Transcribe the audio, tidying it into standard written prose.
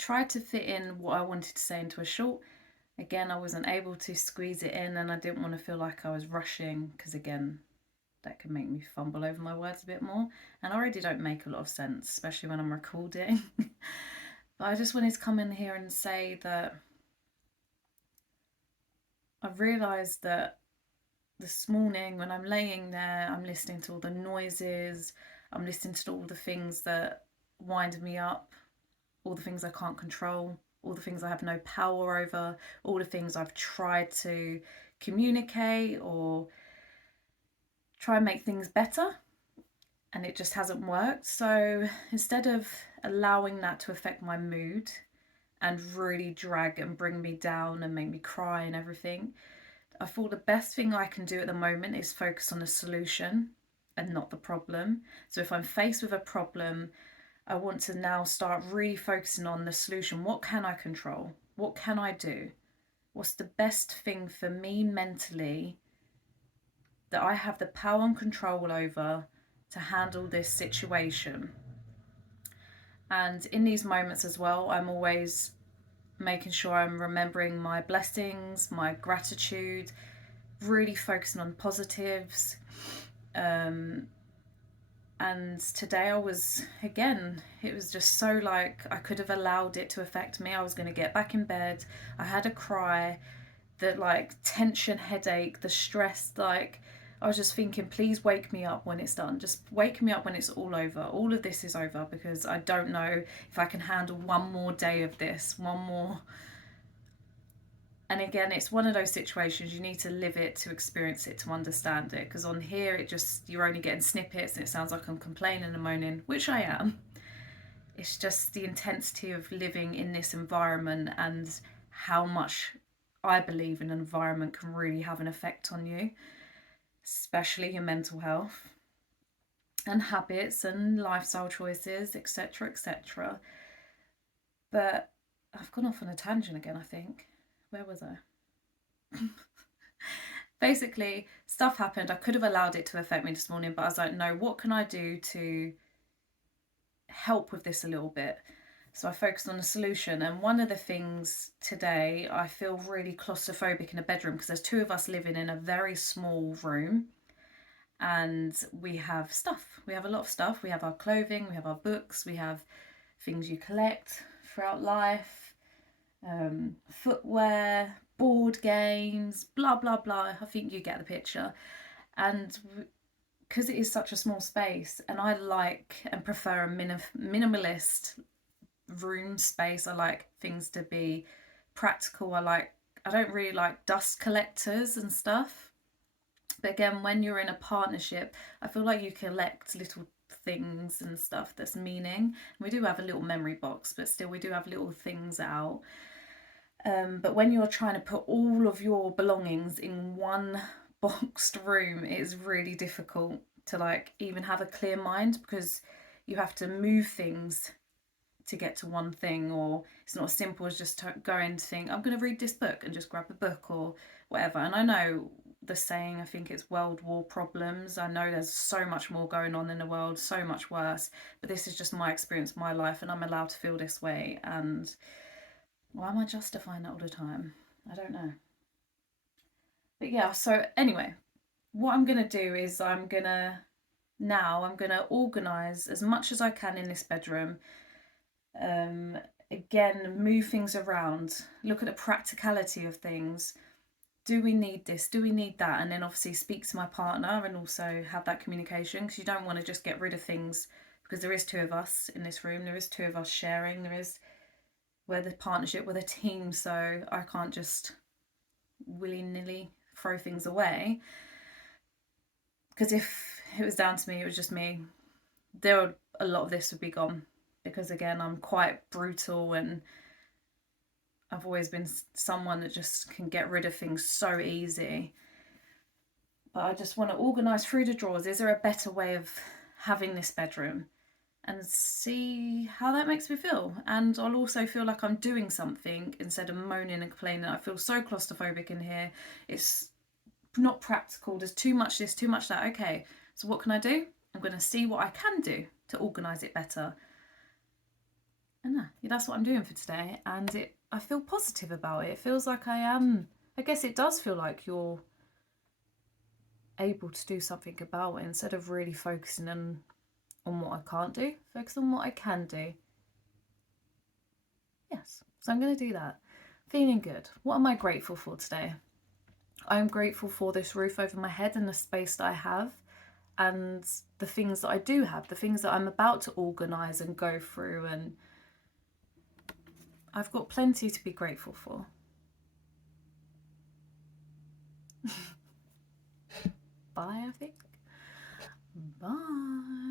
tried to fit in what I wanted to say into a short. Again, I wasn't able to squeeze it in, and I didn't want to feel like I was rushing, because again, that can make me fumble over my words a bit more. And I already don't make a lot of sense, especially when I'm recording. But I just wanted to come in here and say that I've realised that this morning when I'm laying there, I'm listening to all the noises, I'm listening to all the things that wind me up, all the things I can't control, all the things I have no power over, all the things I've tried to communicate or try and make things better, and it just hasn't worked. So instead of allowing that to affect my mood and really drag and bring me down and make me cry and everything, I thought the best thing I can do at the moment is focus on the solution and not the problem. So if I'm faced with a problem, I want to now start really focusing on the solution. What can I control? What can I do? What's the best thing for me mentally that I have the power and control over to handle this situation? And in these moments as well, I'm always making sure I'm remembering my blessings, my gratitude, really focusing on positives. And today I was, again, it was just so like I could have allowed it to affect me. I was going to get back in bed. I had a cry, the like tension, headache, the stress, like I was just thinking, please wake me up when it's done. Just wake me up when it's all over. All of this is over, because I don't know if I can handle one more day of this, one more. And again, it's one of those situations you need to live it to experience it to understand it, because on here it just, you're only getting snippets and it sounds like I'm complaining and moaning, which I am. It's just the intensity of living in this environment and how much I believe an environment can really have an effect on you, especially your mental health and habits and lifestyle choices, etc., etc. But I've gone off on a tangent again, I think. Where was I? Basically, stuff happened. I could have allowed it to affect me this morning, but I was like, no, what can I do to help with this a little bit? So I focused on the solution. And one of the things today, I feel really claustrophobic in a bedroom because there's two of us living in a very small room. And we have stuff. We have a lot of stuff. We have our clothing, we have our books, we have things you collect throughout life, footwear, board games, blah, blah, blah. I think you get the picture. And because it is such a small space, and I like and prefer a minimalist room space, I like things to be practical. I don't really like dust collectors and stuff. But again, when you're in a partnership, I feel like you collect little things and stuff that's meaning. We do have a little memory box, but still we do have little things out. But when you're trying to put all of your belongings in one boxed room, it is really difficult to like even have a clear mind, because you have to move things to get to one thing, or it's not as simple as just going to think, I'm going to read this book and just grab a book or whatever. And I know the saying, I think it's world war problems. I know there's so much more going on in the world, so much worse, but this is just my experience, my life, and I'm allowed to feel this way. And why am I justifying that all the time? I don't know. But yeah, so anyway, what I'm going to do is I'm going to organise as much as I can in this bedroom. Again, move things around, look at the practicality of things. Do we need this? Do we need that? And then obviously speak to my partner and also have that communication, because you don't want to just get rid of things, because there is two of us in this room. There is two of us sharing. We're the partnership, we're the team. So I can't just willy-nilly throw things away, because if it was down to me, it was just me, a lot of this would be gone, because again, I'm quite brutal and I've always been someone that just can get rid of things so easy. But I just want to organise through the drawers. Is there a better way of having this bedroom? And see how that makes me feel. And I'll also feel like I'm doing something instead of moaning and complaining. I feel so claustrophobic in here. It's not practical. There's too much this, too much that. Okay, so what can I do? I'm going to see what I can do to organise it better. And that's what I'm doing for today, and I feel positive about it. It feels like I guess it does feel like you're able to do something about it instead of really focusing on what I can't do. Focus on what I can do. Yes, so I'm going to do that. Feeling good. What am I grateful for today? I'm grateful for this roof over my head and the space that I have, and the things that I do have, the things that I'm about to organise and go through, and I've got plenty to be grateful for. Bye, I think. Bye.